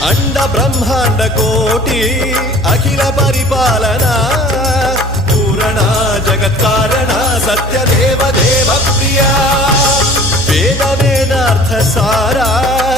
अंड ब्रह्मांड कोटि अखिल परिपालना पूरणा जगत्कारणा सत्य देव देव प्रिया वेद वेदार्थ सारा